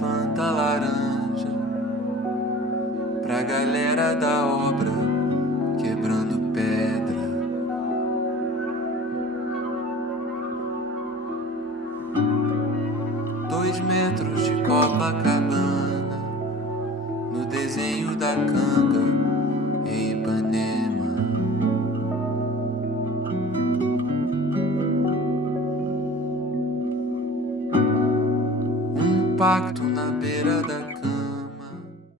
Fanta laranja pra galera da obra quebrando pedra. 2 metros de Copacabana no desenho da canga em Ipanema. Um pacto na beira da